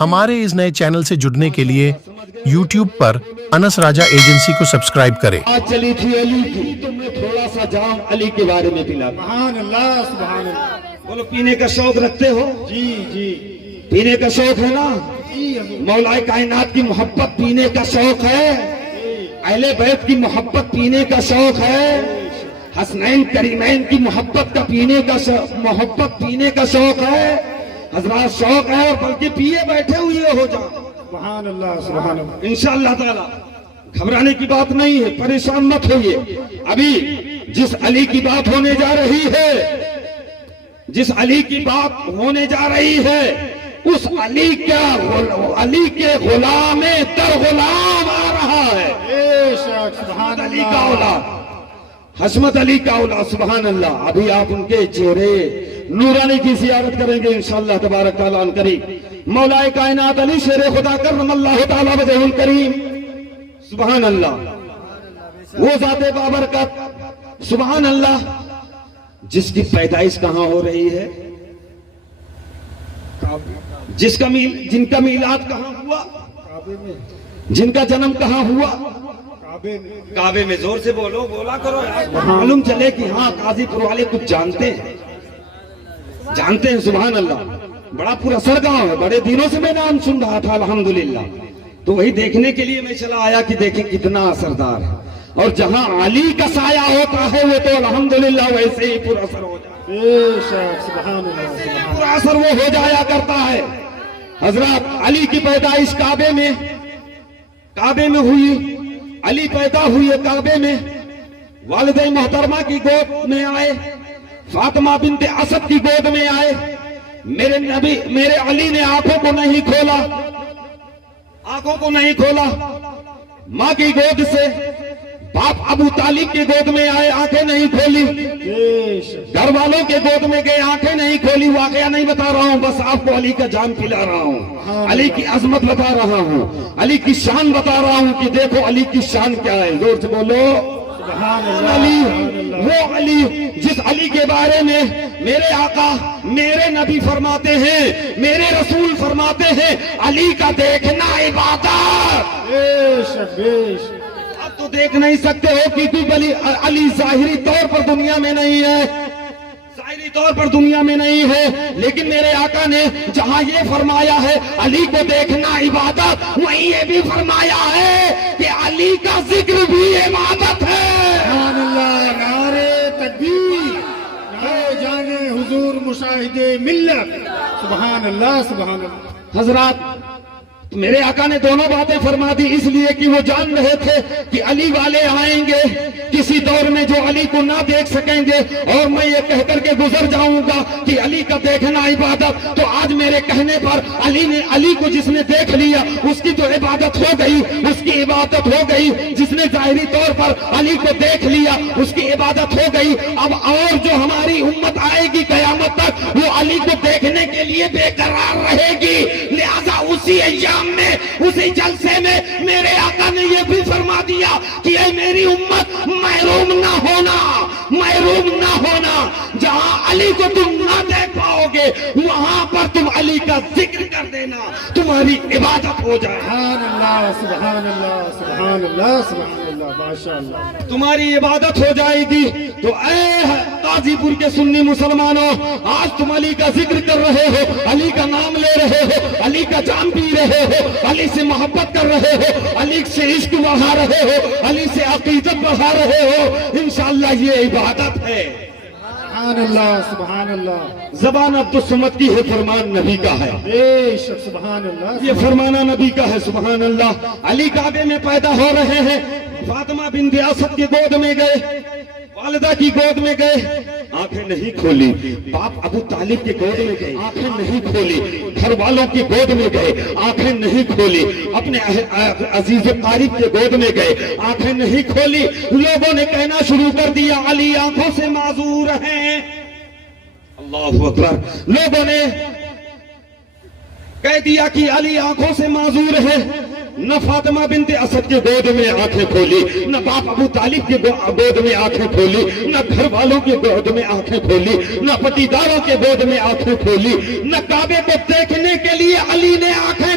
ہمارے اس نئے چینل سے جڑنے کے لیے یوٹیوب پر انس راجہ ایجنسی کو سبسکرائب کریں۔ آج چلی تھی علی کی، تم نے تھوڑا سا جام علی کے بارے میں پلا۔ سبحان اللہ سبحان اللہ۔ بولو پینے کا شوق رکھتے ہو؟ جی جی پینے کا شوق ہے نا؟ جی حضور۔ مولا کائنات کی محبت پینے کا شوق ہے، اہل بیت کی محبت پینے کا شوق ہے، حسنین کریمین کی محبت پینے کا شوق ہے۔ حضرات شوق ہے اور بلکہ پیے بیٹھے ہوئے ہو جاؤ سبحان اللہ سبحان اللہ۔ انشاءاللہ تعالی۔ گھبرانے کی بات نہیں ہے، پریشان مت ہوئیے۔ ابھی جس علی کی بات ہونے جا رہی ہے، جس علی کی بات ہونے جا رہی ہے، اس علی کے غلام در غلام آ رہا ہے۔ بے شک سبحان علی کا اللہ۔ اولاد، حشمت علی کا اولاد، سبحان اللہ۔ ابھی آپ ان کے چہرے نورانی کی زیارت کریں گے انشاءاللہ تبارک تعالیٰ عنہ کریم۔ مولا کائنات علی شیر خدا کرم اللہ تعالیٰ وجہ الکریم، سبحان اللہ۔ وہ ذات بابرکت، سبحان اللہ، جس کی پیدائش کہاں ہو رہی ہے، جن کا میلاد کہاں ہوا، جن کا جنم کہاں ہوا، کعبے میں۔ زور سے بولو، بولا کرو، معلوم چلے کہ ہاں قاضی پور والے کچھ جانتے ہیں، سبحان اللہ۔ بڑا پورا سرگاؤں ہے، بڑے دنوں سے میں نام سن رہا تھا الحمدللہ، تو وہی دیکھنے کے لیے میں چلا آیا کہ دیکھیں کتنا اثردار ہے۔ اور جہاں علی کا سایہ ہوتا ہے وہ تو الحمدللہ ویسے ہی پورا اثر ہو جاتا ہے، بے شک سبحان اللہ۔ پورا اثر وہ ہو جایا کرتا ہے۔ حضرات علی کی پیدائش کعبے میں ہوئی، علی پیدا ہوئے کعبے میں، والد محترمہ کی گود میں آئے، فاطمہ بنت اسد کی گود میں آئے۔ میرے علی نے آنکھوں کو نہیں کھولا، ماں کی گود سے باپ ابو طالب کی گود میں آئے، آنکھیں نہیں کھولی، بے شک گھر والوں کے گود میں گئے، آنکھیں نہیں کھولی۔ واقعہ نہیں بتا رہا ہوں، بس آپ کو علی کا جام پلا رہا ہوں، علی کی عظمت بتا رہا ہوں، علی کی شان بتا رہا ہوں کہ دیکھو علی کی شان کیا ہے۔ زور سے بولو سبحان اللہ۔ علی، وہ علی جس علی کے بارے میں میرے آقا، میرے نبی فرماتے ہیں، میرے رسول فرماتے ہیں، علی کا دیکھنا عبادت۔ بے شک بے شک۔ اب تو دیکھ نہیں سکتے ہو کیونکہ علی ظاہری طور پر دنیا میں نہیں ہے، ظاہری طور پر دنیا میں نہیں ہے، لیکن میرے آقا نے جہاں یہ فرمایا ہے علی کو دیکھنا عبادت، وہیں یہ بھی فرمایا ہے کہ علی کا ذکر بھی عبادت ہے۔ سبحان اللہ۔ نعرے تکبیر، نعرے جانے حضور مشاہدے ملت، سبحان اللہ سبحان اللہ۔ حضرات میرے آقا نے دونوں باتیں فرما دی اس لیے کہ وہ جان رہے تھے کہ علی والے آئیں گے کسی دور میں جو علی کو نہ دیکھ سکیں گے، اور میں یہ کہہ کر کے گزر جاؤں گا کہ علی کا دیکھنا عبادت۔ تو آج میرے کہنے پر علی کو جس نے دیکھ لیا اس کی تو عبادت ہو گئی، اس کی عبادت ہو گئی۔ جس نے ظاہری طور پر علی کو دیکھ لیا اس کی عبادت ہو گئی۔ اب اور جو ہماری امت آئے گی قیامت تک وہ علی کو دیکھنے کے لیے بے قرار رہے گی، لہذا اسی ایام میں، اسی جلسے میں میرے آقا نے یہ بھی فرما دیا کہ اے میری امت محروم نہ ہونا، جہاں علی کو تم نہ دیکھ پاؤ گے وہاں پر تم علی کا ذکر کر دینا، تمہاری عبادت ہو جائے۔ سبحان اللہ سبحان اللہ سبحان اللہ سبحان اللہ، ماشاء اللہ۔ تمہاری عبادت ہو جائے گی۔ تو اے قاضی پور کے سنی مسلمانوں، آج تم علی کا ذکر کر رہے ہو، علی کا نام لے رہے ہو، علی کا جام پی رہے ہو، علی سے محبت کر رہے ہو، علی سے عشق بڑھا رہے ہو، علی سے عقیدت بڑھا رہے ہو، انشاءاللہ یہ عبادت ہے۔ سبحان اللہ سبحان اللہ۔ زبان عبد الصمد کی ہے، فرمان نبی کا ہے، بے شک سبحان اللہ۔ یہ فرمانا نبی کا ہے، سبحان اللہ۔ علی کعبے میں پیدا ہو رہے ہیں، فاطمہ بنت اسد کی گود میں گئے، والدہ کی گود میں گئے، آنکھیں نہیں کھولی۔ باپ ابو طالب کی گود میں گئے، آنکھیں نہیں کھولی۔ گھر والوں کی گود میں گئے، آنکھیں نہیں کھولی۔ اپنے عزیز و قریب کے گود میں گئے، آنکھیں نہیں کھولی۔ لوگوں نے کہنا شروع کر دیا علی آنکھوں سے معذور ہیں۔ اللہ اکبر۔ لوگوں نے کہہ دیا کہ علی آنکھوں سے معذور ہے۔ نہ فاطمہ بنت اسد کے گود میں آنکھیں کھولی، نہ باپ ابو طالب کے گود میں آنکھیں کھولی، نہ گھر والوں کے گود میں آنکھیں کھولی، نہ پٹیداروں کے گود میں آنکھیں کھولی، نہ کعبے کو دیکھنے کے لیے علی نے آنکھیں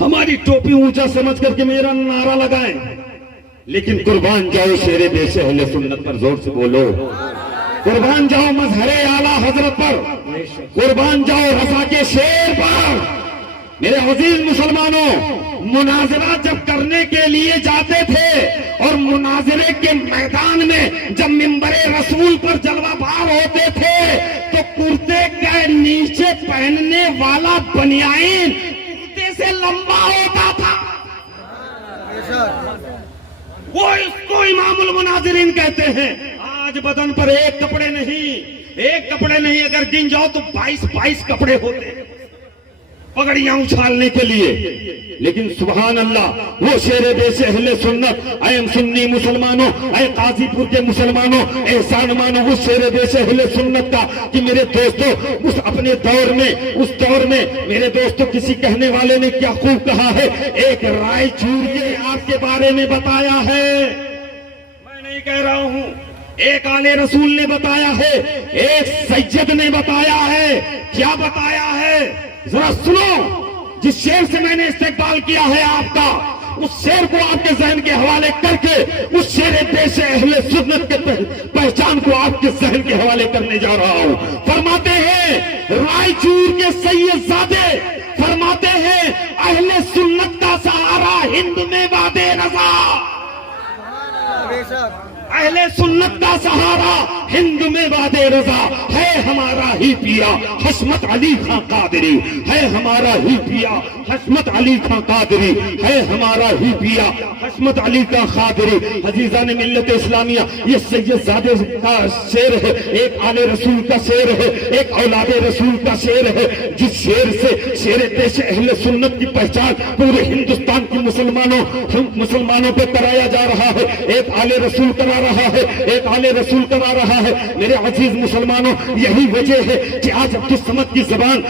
ہماری ٹوپی اونچا سمجھ کر کے میرا نعرہ لگائیں، لیکن قربان جاؤ شیر بیش اہل سنت پر زور سے بولو، قربان جاؤ مظہر اعلیٰ حضرت پر، قربان جاؤ رضا کے شیر پر۔ میرے عزیز مسلمانوں، مناظرہ جب کرنے کے لیے جاتے تھے اور مناظرے کے میدان میں جب منبر رسول پر جلوہ بھار ہوتے تھے تو کرتے کے نیچے پہننے والا بنیان کرتے سے لمبا ہوتا تھا، وہ اس کو امام المناظرین کہتے ہیں۔ آج بدن پر ایک کپڑے نہیں، اگر گن جاؤ تو 22 کپڑے ہوتے ہیں پگڑیاں اچھالنے کے لیے، لیکن سبحان اللہ وہ شیر بیش اہل سنت، اے سنی مسلمانوں، اے قاضی پور کے مسلمانوں، احسان مانو اس شیر بیش اہل سنت کا کہ میرے دوستو اس اپنے اس دور میں میرے دوستو کسی کہنے والے نے کیا خوب کہا ہے، ایک رائے چوریے آپ کے بارے میں بتایا ہے، میں نہیں کہہ رہا ہوں، ایک آل رسول نے بتایا ہے، ایک سید نے بتایا ہے، کیا بتایا ہے ذرا سنو۔ جس شعر سے میں نے استقبال کیا ہے آپ کا، اس شعر کو آپ کے ذہن کے حوالے کر کے اس شعر بیش اہل سنت کے پہچان کو آپ کے ذہن کے حوالے کرنے جا رہا ہوں۔ فرماتے ہیں رائے چور کے سید زادے، فرماتے ہیں اہل سنت کا سہارا ہند میں باد رضا، اہل سنت کا سہارا ہند میں باد رضا ہے ہمارا ہی پیا حشمت علی خان قادری، ہے ہمارا ہی پیا حشمت علی خان قادری، ہے ہمارا ہی پیا حشمت علی خان قادری۔ عزیزان ملت اسلامیہ، یہ سید زادے کا شعر ہے، ایک آل رسول کا شعر ہے، ایک اولاد رسول کا شعر ہے، جس شعر سے شعر بیش اہل سنت کی پہچان پورے ہندوستان کی مسلمانوں پہ کرایا جا رہا ہے، ایک آل رسول کرا رہا ہے، ایک آل رسول کرا رہا ہے۔ میرے عزیز مسلمانوں، یہی وجہ ہے کہ آج عبدالصمد کی زبان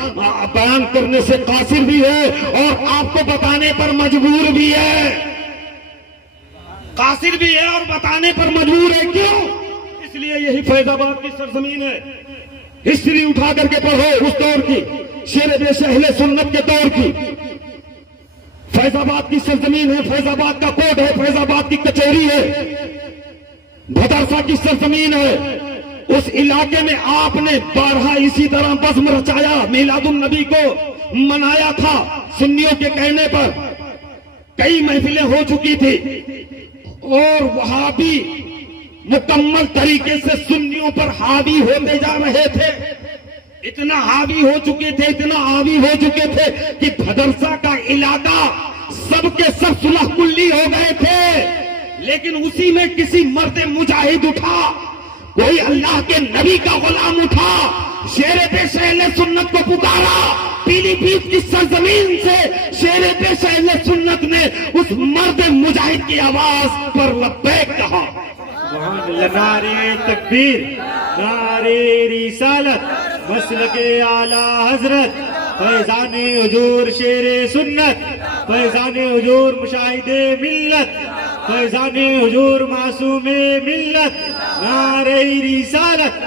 بیان کرنے سے قاصر بھی ہے اور آپ کو بتانے پر مجبور بھی ہے، قاصر بھی ہے اور بتانے پر مجبور ہے۔ کیوں؟ اس لیے یہی فیض آباد کی سرزمین ہے، ہسٹری اٹھا کر کے پڑھو اس دور کی، شیر بیش اہل سنت کے دور کی۔ فیض آباد کی سرزمین ہے، فیض آباد کا کوٹ ہے، فیض آباد کی کچہری ہے، بھدرسا کی سرزمین ہے۔ اس علاقے میں آپ نے بارہا اسی طرح بزم رچایا، میلاد النبی کو منایا تھا، سنیوں کے کہنے پر کئی محفلیں ہو چکی تھی اور وہاں بھی مکمل طریقے سے سنیوں پر حاوی ہوتے جا رہے تھے، اتنا حاوی ہو چکے تھے، اتنا حاوی ہو چکے تھے کہ بھدرسا کا علاقہ سب کے سب صلح کلی ہو گئے تھے، لیکن اسی میں کسی مرد مجاہد اٹھا، کوئی اللہ کے نبی کا غلام اٹھا، شیر بیش اہل سنت کو پکارا، پیلی بھیت کی سرزمین سے شیر بیش اہل سنت نے اس مرد مجاہد کی آواز پر لبیک کہا۔ سبحان اللہ، نعرے تکبیر، نعرے رسالت، مسلک اعلیٰ حضرت، فیضان حضور شیر سنت، فیضان حضور مشاہد ملت، فیضان حضور معصوم ملت، نعرہ رسالت۔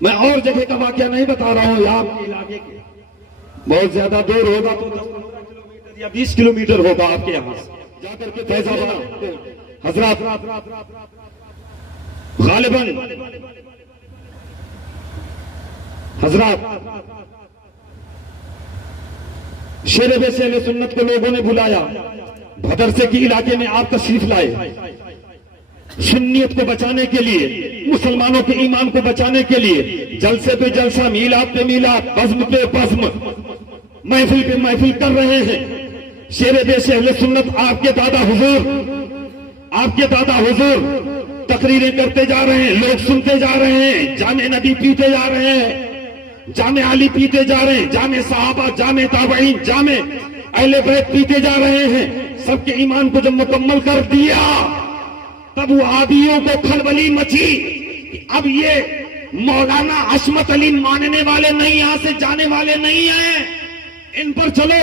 میں اور جگہ کا واقعہ نہیں بتا رہا ہوں، آپ کے علاقے کے بہت زیادہ دور ہوگا تو 10 کلومیٹر یا 20 کلومیٹر ہوگا آپ کے یہاں سے جا کر کے فیض آباد حضرات غالباً حضرات شیر بیش اہل سنت کو لوگوں نے بلایا، بھدرسے کے علاقے میں آپ تشریف لائے، سنیت کو بچانے کے لیے، مسلمانوں کے ایمان کو بچانے کے لیے جلسے پہ جلسہ، میلاد پہ میلاد، بزم پہ بزم، محفل پہ محفل کر رہے ہیں۔ شیر بیش اہل سنت آپ کے دادا حضور تقریریں کرتے جا رہے ہیں، لوگ سنتے جا رہے ہیں، جامع نبی پیتے جا رہے ہیں، جامع علی پیتے جا رہے ہیں، جامع صحابہ، جامع تابعین، جامع اہل بیت پیتے جا رہے ہیں۔ سب کے ایمان کو جب مکمل کر دیا تب وہابیوں کو کھلبلی مچی، اب یہ مولانا عصمت علی ماننے والے نہیں، یہاں سے جانے والے نہیں ہیں، ان پر چلو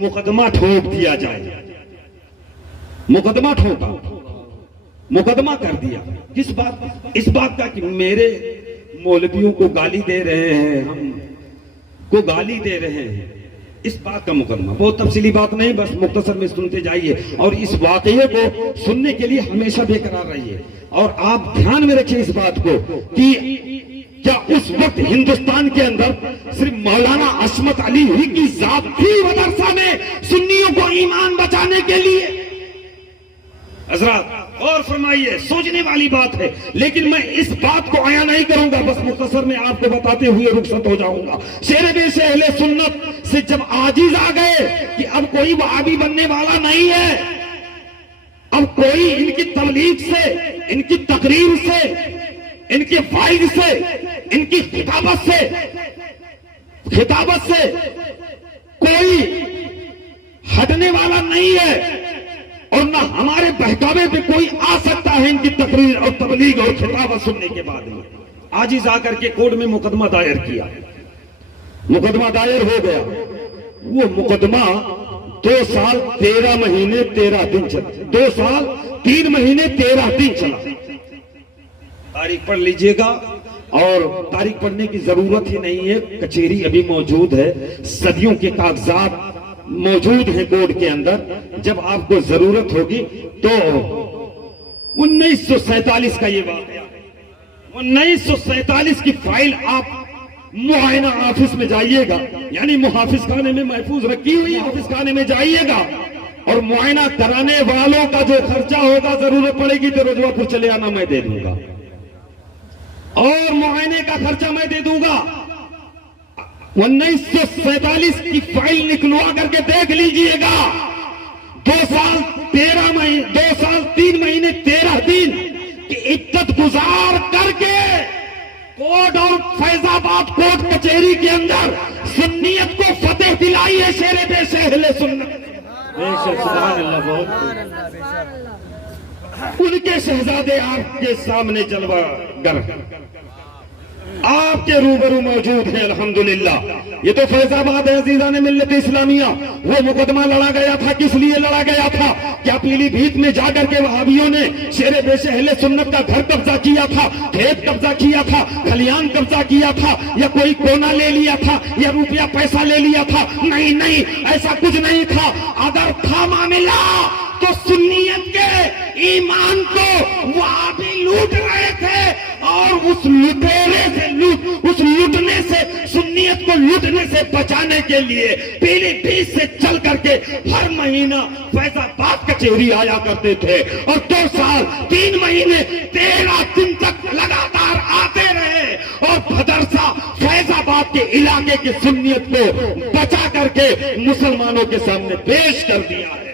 مقدمہ ٹھوک دیا جائے۔ مقدمہ ٹھوکا، مقدمہ کر دیا، کس بات؟ اس بات کا کہ میرے مولویوں کو گالی دے رہے ہیں، ہم کو گالی دے رہے ہیں، اس بات کا مقدمہ بہت تفصیلی بات نہیں، بس مختصر میں سنتے جائیے اور اس واقعے کو سننے کے لیے ہمیشہ بے قرار رہیے. اور آپ دھیان میں رکھیں اس بات کو کہ کیا اس وقت ہندوستان کے اندر صرف مولانا عصمت علی ہی کی ذات تھی مدرسہ میں سنیوں کو ایمان بچانے کے لیے؟ حضرات اور فرمائیے، سوچنے والی بات ہے. لیکن میں اس بات کو عیاں نہیں کروں گا، بس مختصر میں آپ کو بتاتے ہوئے رخصت ہو جاؤں گا. شیر بیش اہل سنت سے جب عاجز آ گئے کہ اب کوئی وہابی بننے والا نہیں ہے، اب کوئی ان کی تبلیغ سے، ان کی تقریر سے، ان کے فائد سے، ان کی خطابت سے کوئی ہٹنے والا نہیں ہے، اور نہ ہمارے بہکاوے پہ کوئی آ سکتا ہے ان کی تقریر اور تبلیغ اور خطابت سننے کے بعد میں. عاجز آ کر کے کورٹ میں مقدمہ دائر کیا، مقدمہ دائر ہو گیا. وہ مقدمہ 2 سال 13 مہینے 13 دن چلا، 2 سال 3 مہینے 13 دن چلا. تاریخ پڑھ لیجئے گا، اور تاریخ پڑھنے کی ضرورت ہی نہیں ہے، کچہری ابھی موجود ہے، صدیوں کے کاغذات موجود ہیں کورٹ کے اندر. جب آپ کو ضرورت ہوگی تو 1947 کا یہ واقعہ، 1947 کی فائل آپ معائنہ آفس میں جائیے گا، یعنی محافظ خانے میں محفوظ رکھی ہوئی محافظ خانے میں جائیے گا، اور معائنہ کرانے والوں کا جو خرچہ ہوگا، ضرورت پڑے گی تو رجوع پور چلے آنا، میں دے دوں گا، اور معائنے کا خرچہ میں دے دوں گا. 1947 کی فائل نکلوا کر کے دیکھ لیجئے گا. 2 سال 3 مہینے 13 دن کی عدت گزار کر کے کوٹ اور فیض آباد کوٹ کچہری کے اندر سنیت کو فتح دلائی ہے شیر بیش اہل سنت. سبحان اللہ. بہت ان کے شہزادے آپ کے سامنے جلوہ گر آپ کے روبرو موجود ہیں الحمدللہ. یہ تو فیض آباد عزیزان ملت اسلامیہ. وہ مقدمہ لڑا گیا تھا، کس لیے لڑا گیا تھا؟ کیا پیلی بھیت میں جا کر کے وہابیوں نے شیر بیش اہل سنت کا گھر قبضہ کیا تھا، کھیت قبضہ کیا تھا، کھلیان قبضہ کیا تھا، یا کوئی کونا لے لیا تھا، یا روپیہ پیسہ لے لیا تھا؟ نہیں، ایسا کچھ نہیں تھا. اگر تھا معاملہ تو سنیت کے ایمان کو وہابی لوٹ رہے تھے، اور اس لوٹنے سے سنیت کو لوٹنے سے بچانے کے لیے پیلی بھیت سے چل کر کے ہر مہینہ فیض آباد کچہری آیا کرتے تھے، اور 2 سال 3 مہینے 13 دن تک لگاتار آتے رہے، اور مدرسہ فیض آباد کے علاقے کی سنیت کو بچا کر کے مسلمانوں کے سامنے پیش کر دیا ہے.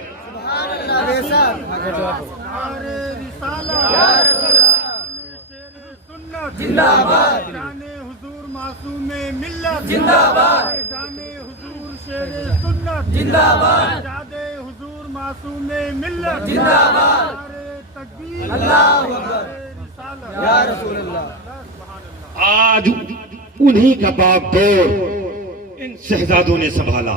زندہ باد جانے حضور معصوم ملت، زندہ باد جانے حضور شیر سنت، زندہ باد جانے حضور معصوم ملت، زندہ باد تکبیر اللہ اکبر یا رسول اللہ. آج انہی کا باغ ڈور ان شہزادوں نے سنبھالا،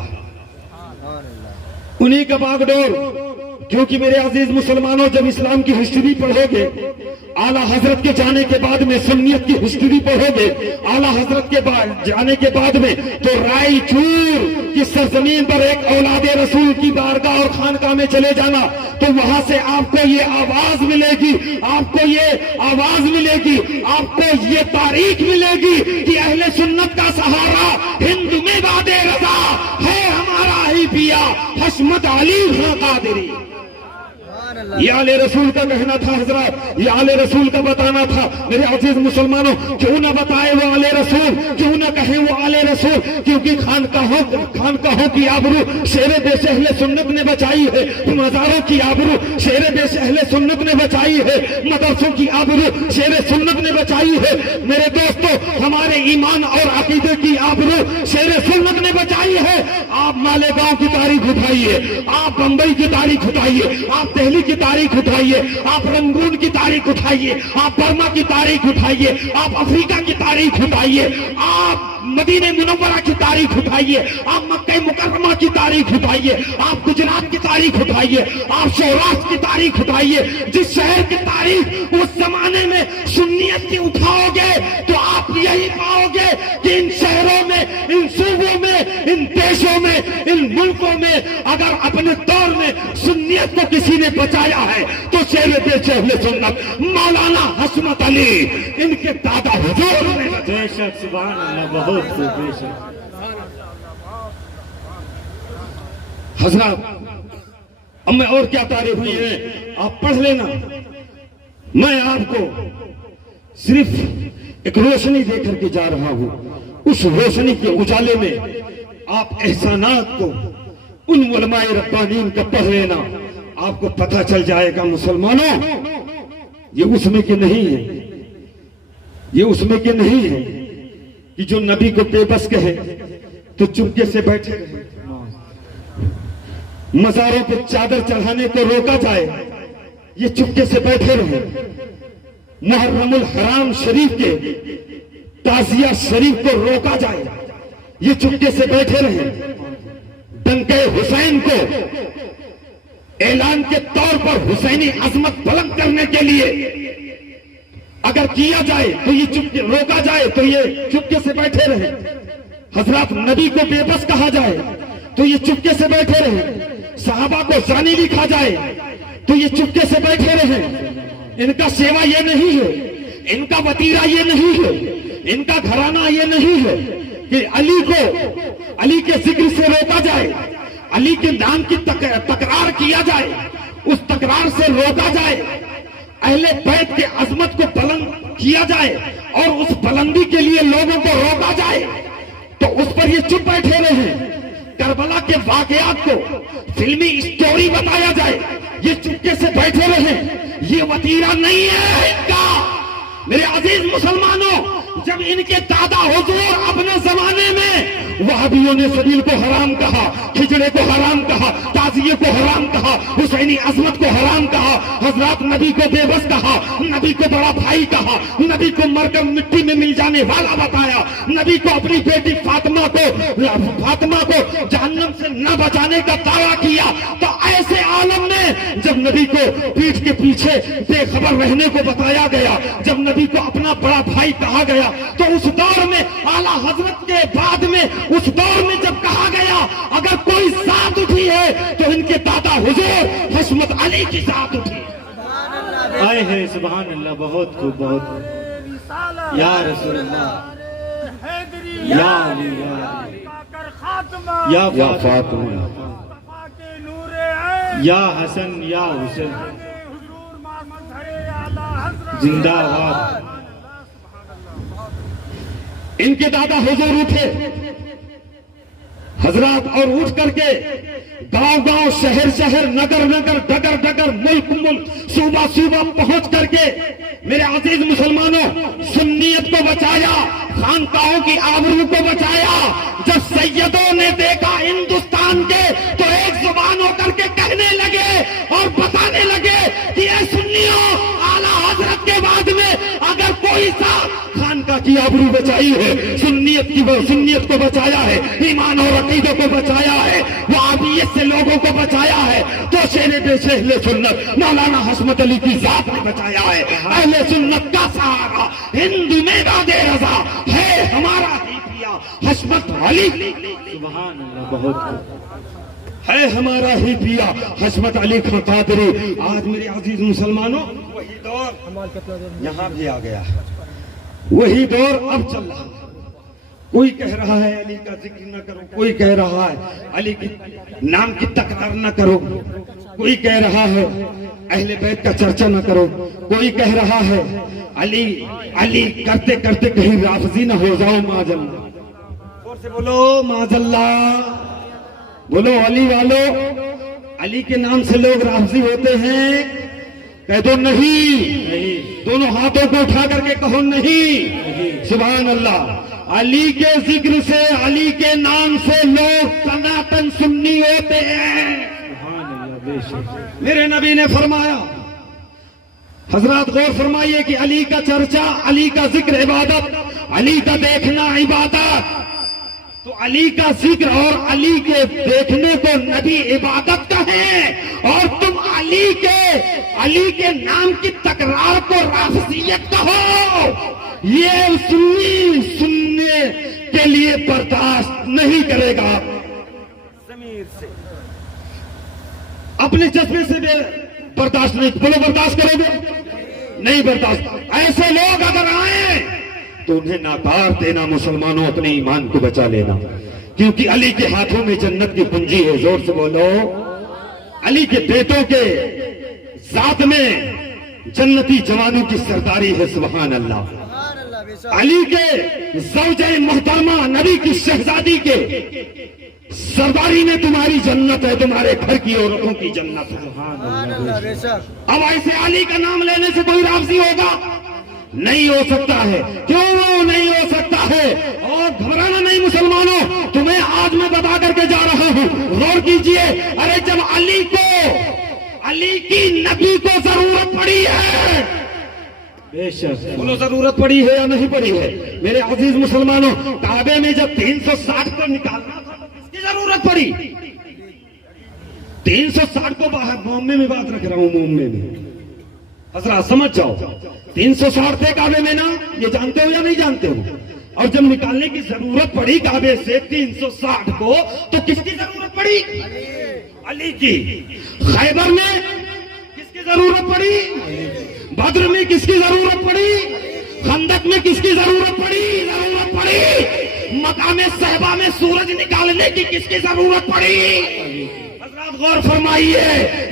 انہی کا باغ ڈور. کیونکہ میرے عزیز مسلمانوں، جب اسلام کی ہسٹری پڑھو گے، اعلیٰ حضرت کے جانے کے بعد میں سنیت کی ہسٹری پڑھو گے، اعلیٰ حضرت کے جانے کے بعد میں، تو رائی چور کی سرزمین پر ایک اولاد رسول کی بارگاہ اور خانقاہ میں چلے جانا، تو وہاں سے آپ کو یہ آواز ملے گی، آپ کو یہ تاریخ ملے گی کہ اہل سنت کا سہارا ہند میں باد رضا ہے ہمارا ہی پیا حشمت علی خان قادری. یہ آل رسول کا کہنا تھا حضرات، یہ آل رسول کا بتانا تھا. میرے عزیز مسلمانوں، کیوں نہ بتائے وہ آل رسول، کیوں نہ کہیں وہ آل رسول، کیونکہ خانقاہوں کی آبرو شیر بیش اہل سنت نے بچائی ہے، مزاروں کی آبرو شیر بیش اہل سنت نے بچائی ہے، مدرسوں کی آبرو شیر سنت نے بچائی ہے. میرے دوستو، ہمارے ایمان اور عقیدے کی آبرو شیر سنت نے بچائی ہے. آپ مالیگاؤں کی تاریخ اٹھائیے، آپ بمبئی کی تاریخ اٹھائیے، آپ دہلی کی تاریخ اٹھائیے، آپ رنگون کی تاریخ اٹھائیے، آپ برما کی تاریخ اٹھائیے، آپ افریقہ کی تاریخ اٹھائیے، آپ مدینہ منورہ کی تاریخ اٹھائیے، آپ مکہ مکرمہ کی تاریخ اٹھائیے، آپ گجرات کی تاریخ اٹھائیے، آپ سوراشٹر کی تاریخ اٹھائیے. جس شہر کی تاریخ اس زمانے میں سنیت کی اٹھاؤ گے تو آپ یہی پاؤ گے کہ ان شہروں میں، ان صوبوں میں، ان دیشوں میں، ان ملکوں میں اگر اپنے دور میں سنیت کو کسی نے بچایا ہے تو شیر پیش اہل سنت مولانا حشمت علی، ان کے دادا حضور نے۔ بے شک، سبحان اللہ، بہت خوب، بے شک۔ حضرات اب میں اور کیا تعریف ہوئی ہے آپ پڑھ لینا، میں آپ کو صرف ایک روشنی دے کر کے جا رہا ہوں، اس روشنی کے اجالے میں آپ احسانات کو ان علماء ربانین کا پڑھ لینا، آپ کو پتہ چل جائے گا مسلمانوں یہ اس میں کے نہیں ہے، یہ اس میں کے نہیں ہے کہ جو نبی کو بے بس کہے تو چپکے سے بیٹھے رہے، مزاروں پہ چادر چڑھانے کو روکا جائے یہ چپکے سے بیٹھے رہے، محرم الحرام شریف کے تعزیہ شریف کو روکا جائے یہ چپکے سے بیٹھے رہے، ڈنکے حسین کو اعلان کے طور پر حسینی عظمت بلند کرنے کے لیے اگر کیا جائے تو یہ چپکے، روکا جائے تو یہ چپکے سے بیٹھے رہے، حضرات نبی کو بے بس کہا جائے تو یہ چپکے سے بیٹھے رہے، صحابہ کو زانی لکھا جائے تو یہ چپکے سے بیٹھے رہے، ان کا سیوا یہ نہیں ہے، ان کا وطیرہ یہ نہیں ہے، ان کا گھرانہ یہ نہیں ہے کہ علی کو، علی کے ذکر سے روکا جائے، علی کے نام کی تکرار کیا جائے، اس تکرار سے روکا جائے، اہل بیت کے عظمت کو بلند کیا جائے اور اس بلندی کے لیے لوگوں کو روکا جائے تو اس پر یہ چپ بیٹھے رہے، کربلا کے واقعات کو فلمی اسٹوری بتایا جائے یہ چپکے سے بیٹھے رہے، یہ وطیرہ نہیں ہے ان کا۔ میرے عزیز مسلمانوں، جب ان کے دادا حضور اپنے زمانے میں وہابیوں نے سبیل کو حرام کہا، ہجڑے کو حرام کہا، تعزیے کو حرام کہا، حسینی عظمت کو حرام کہا، حضرات نبی کو بے بس کہا، نبی کو بڑا بھائی کہا، نبی کو مر کر مٹی میں مل جانے والا بتایا، نبی کو اپنی بیٹی فاطمہ کو جہنم سے نہ بچانے کا دعویٰ کیا، تو ایسے عالم میں جب نبی کو پیٹھ کے پیچھے بے خبر رہنے کو بتایا گیا، جب نبی کو اپنا بڑا بھائی کہا گیا، تو اس دور میں اعلیٰ حضرت کے بعد میں اس دور میں جب کہا گیا اگر کوئی ذات اٹھی ہے تو ان کے دادا حضور حشمت علی کی ذات اٹھی۔ آئے ہے، سبحان اللہ، بہت خوب، بہت خوب، یا رسول اللہ، یا علی، یا فاطمہ، یا حسن، یا حسین، زندہ باد۔ ان کے دادا حضور اٹھے حضرات اور اٹھ کر کے گاؤں گاؤں، شہر شہر، نگر نگر، ڈگر ڈگر، ملک ملک، صوبہ صوبہ پہنچ کر کے میرے عزیز مسلمانوں سنیت کو بچایا، خانقاہوں کی آبرو کو بچایا۔ جب سیدوں نے دیکھا ہندوستان کے تو ایک زبان ہو کر کے کہنے لگے اور بتانے لگے کہ اے سنیوں، اعلیٰ حضرت کے بعد میں اگر کوئی سا خانقاہ کی آبرو بچائی ہے، سنیت کو بچایا ہے، ایمان اور عقیدوں کو بچایا ہے، وہابیت سے لوگوں کو بچایا ہے، تو شیر پیش اہل سنت مولانا حشمت علی کی ذات نے بچایا ہے۔ اہل سنت کا سہارا ہندو میں وعدے رضا ہے ہمارا ہی پیا حشمت علی، سبحان اللہ، بہت خوب، ہے ہمارا ہی پیا حشمت علی خان قادری۔ آج میرے عزیز مسلمانوں وہی دور یہاں بھی آ گیا، وہی دور اب چل رہا ہے۔ کوئی کہہ رہا ہے علی کا ذکر نہ کرو، کوئی کہہ رہا ہے علی کے نام کی تکرار نہ کرو، کوئی کہہ رہا ہے اہل بیت کا چرچا نہ کرو، کوئی کہہ رہا ہے علی علی کرتے کرتے کہیں رافضی نہ ہو جاؤ، معاذ اللہ۔ اور سے بولو معاذ اللہ، بولو علی والو، علی کے نام سے لوگ رافضی ہوتے ہیں؟ کہہ دو نہیں، دونوں ہاتھوں کو اٹھا کر کے کہو نہیں، سبحان اللہ۔ علی کے ذکر سے، علی کے نام سے لوگ سناتن سنی ہوتے ہیں۔ سبحان اللہ، بے شک، میرے نبی نے فرمایا، حضرات غور فرمائیے کہ علی کا چرچا، علی کا ذکر عبادت، علی کا دیکھنا عبادت، تو علی کا ذکر اور علی کے دیکھنے کو نبی عبادت کہیں اور تم علی کے نام کی تکرار کو رافضیت کہو، یہ سننے کے لیے برداشت نہیں کرے گا. اپنے جذبے سے برداشت نہیں. بولو برداشت کرو گے؟ نہیں برداشت. ایسے لوگ اگر آئیں تو انہیں ناکار دینا. مسلمانوں اپنے ایمان کو بچا لینا, کیونکہ علی کے ہاتھوں میں جنت کی کنجی ہے. زور سے بولو. علی کے بیٹوں کے ذات میں جنتی جوانوں کی سرداری ہے. سبحان اللہ. علی کے زوجہ محترمہ نبی کی شہزادی کے سرداری میں تمہاری جنت ہے, تمہارے گھر کی عورتوں کی جنت ہے. اب ایسے علی کا نام لینے سے کوئی راضی ہوگا؟ نہیں ہو سکتا ہے. کیوں نہیں ہو سکتا ہے؟ اور گھبرانا نہیں مسلمانوں, تمہیں آج میں بتا کر کے جا رہا ہوں, غور کیجئے. ارے جب علی کی نبی کو ضرورت پڑی ہے, بے شک بولو ضرورت پڑی ہے یا نہیں پڑی ہے؟ میرے عزیز مسلمانوں, کعبے میں جب 360 کو نکالنا تھا تو کس کی ضرورت پڑی؟ 360 کو باہر معاملے میں بات رکھ رہا ہوں, معاملے میں حضرات سمجھ جاؤ. 360 تھے کعبے میں نا, یہ جانتے ہو یا نہیں جانتے ہو؟ اور جب نکالنے کی ضرورت پڑی کعبے سے 360 کو, تو کس کی ضرورت پڑی؟ علی کی. خیبر میں کس کی ضرورت پڑی؟ بدر میں کس کی ضرورت پڑی؟ خندق میں کس کی ضرورت پڑی؟ مقام صحبہ میں سورج نکالنے کی کس کی ضرورت پڑی؟ حضرات غور فرمائیے,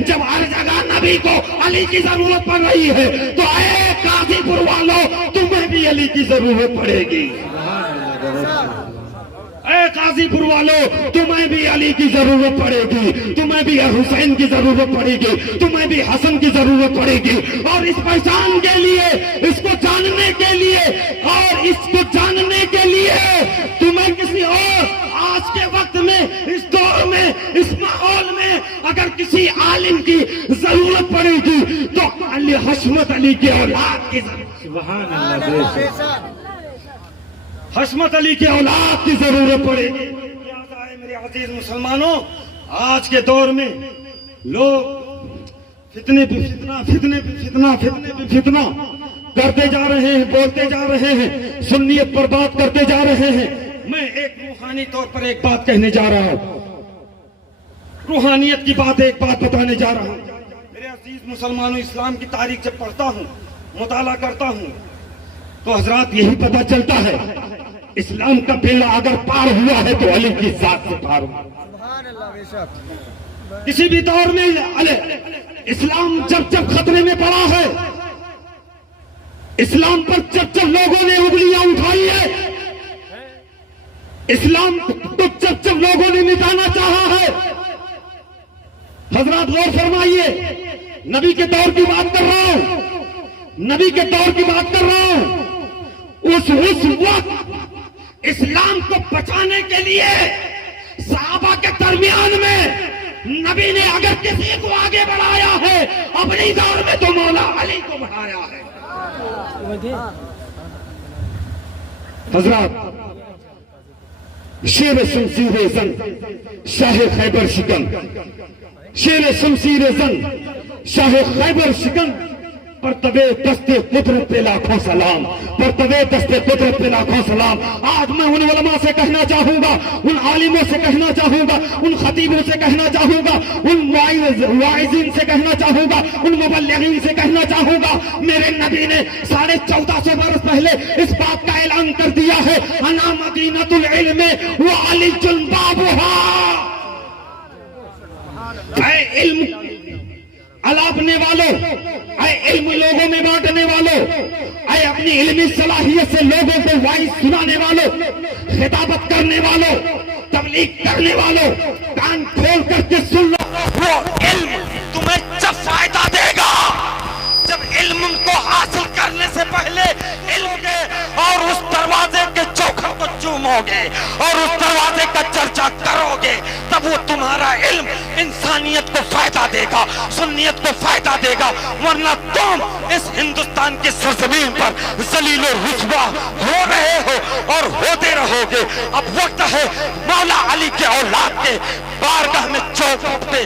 جب ہر جگہ نبی کو علی کی ضرورت پڑ رہی ہے تو اے قاضی پور والوں, تمہیں بھی علی کی ضرورت پڑے گی. اے قاضی پور والوں, تمہیں بھی علی کی ضرورت پڑے گی, تمہیں بھی حسین کی ضرورت پڑے گی, تمہیں بھی حسن کی ضرورت پڑے گی. اور اس پہچان کے لیے, اس کو جاننے کے لیے, اور اس کو جاننے کے لیے تمہیں کسی اور آج کے وقت میں, اس دور میں, اس ماحول میں اگر کسی عالم کی ضرورت پڑے گی تو حشمت علی کی اولاد کی ضرورت. سبحان اللہ. بے شک حشمت علی کی اولاد کی ضرورت پڑے گی. لہذا ہے میرے عزیز مسلمانوں, آج کے دور میں لوگ فتنے پہ فتنہ کرتے جا رہے ہیں, بولتے جا رہے ہیں, سنیت پر بات کرتے جا رہے ہیں. میں ایک روحانی طور پر ایک بات کہنے جا رہا ہوں, روحانیت کی بات, ایک بات بتانے جا رہا ہوں. میرے عزیز مسلمانوں, اسلام کی تاریخ جب پڑھتا ہوں, مطالعہ کرتا ہوں, تو حضرات یہی پتہ چلتا ہے اسلام کا بیڑا اگر پار ہوا ہے تو علی کی ذات سے پار ہوا. کسی بھی دور میں اسلام جب خطرے میں پڑا ہے, اسلام پر جب لوگوں نے انگلیاں اٹھائی ہے, اسلام کو جب لوگوں نے مٹانا چاہا ہے. حضرات غور فرمائیے, نبی کے دور کی بات کر رہا ہوں, نبی کے دور کی بات کر رہا ہوں. اس وقت اسلام کو بچانے کے لیے صحابہ کے درمیان میں نبی نے اگر کسی کو آگے بڑھایا ہے اپنی دور میں تو مولا علی کو بڑھایا ہے. حضرات, شیر شمشیر زن شاہ خیبر شکن, شیر شمشیر زن شاہ خیبر شکن, پرتوے دست قدرت پہ لاکھوں سلام, پرتوے دست قدرت پہ لاکھوں سلام. آج میں ان علماء سے کہنا چاہوں گا, ان عالموں سے کہنا چاہوں گا, ان خطیبوں سے کہنا چاہوں گا, ان واعظین سے کہنا چاہوں گا, ان مبلغین سے کہنا چاہوں گا, میرے نبی نے 1450 برس پہلے اس بات کا اعلان کر دیا ہے, انا مدینۃ العلم وعلی بابھا. اے علم الاپنے والوں, اے علم لوگوں میں بانٹنے والوں, اے اپنی علمی صلاحیت سے لوگوں کو وعظ سنانے والوں, خطابت کرنے والوں, تبلیغ کرنے والوں, کان کھول کر کے سن لو. وہ علم تمہیں جب فائدہ دے گا جب علم کو حاصل کرنے سے پہلے علم کے اور اس دروازے کے چوکھٹ کو چومو گے اور اس دروازے کا چرچا کرو گے, تب وہ تمہارا علم انسانیت کو فائدہ دے گا, سنیت کو فائدہ دے گا. ورنہ تم اس ہندوستان کی سرزمین پر ذلیل و رسوا ہو رہے ہو اور ہوتے رہو گے. اب وقت ہے مولا علی کے اولاد کے بارگاہ میں چوکھٹ پہ